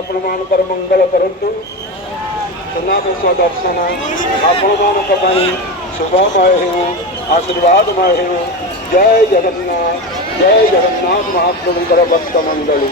आपण मानकर मंगल करतु सुनादेश दर्शन आपण मानक पाई शुभमय हो आशीर्वादमय हो। जय जगन्नाथ महाप्रभुकर भक्त मंडली।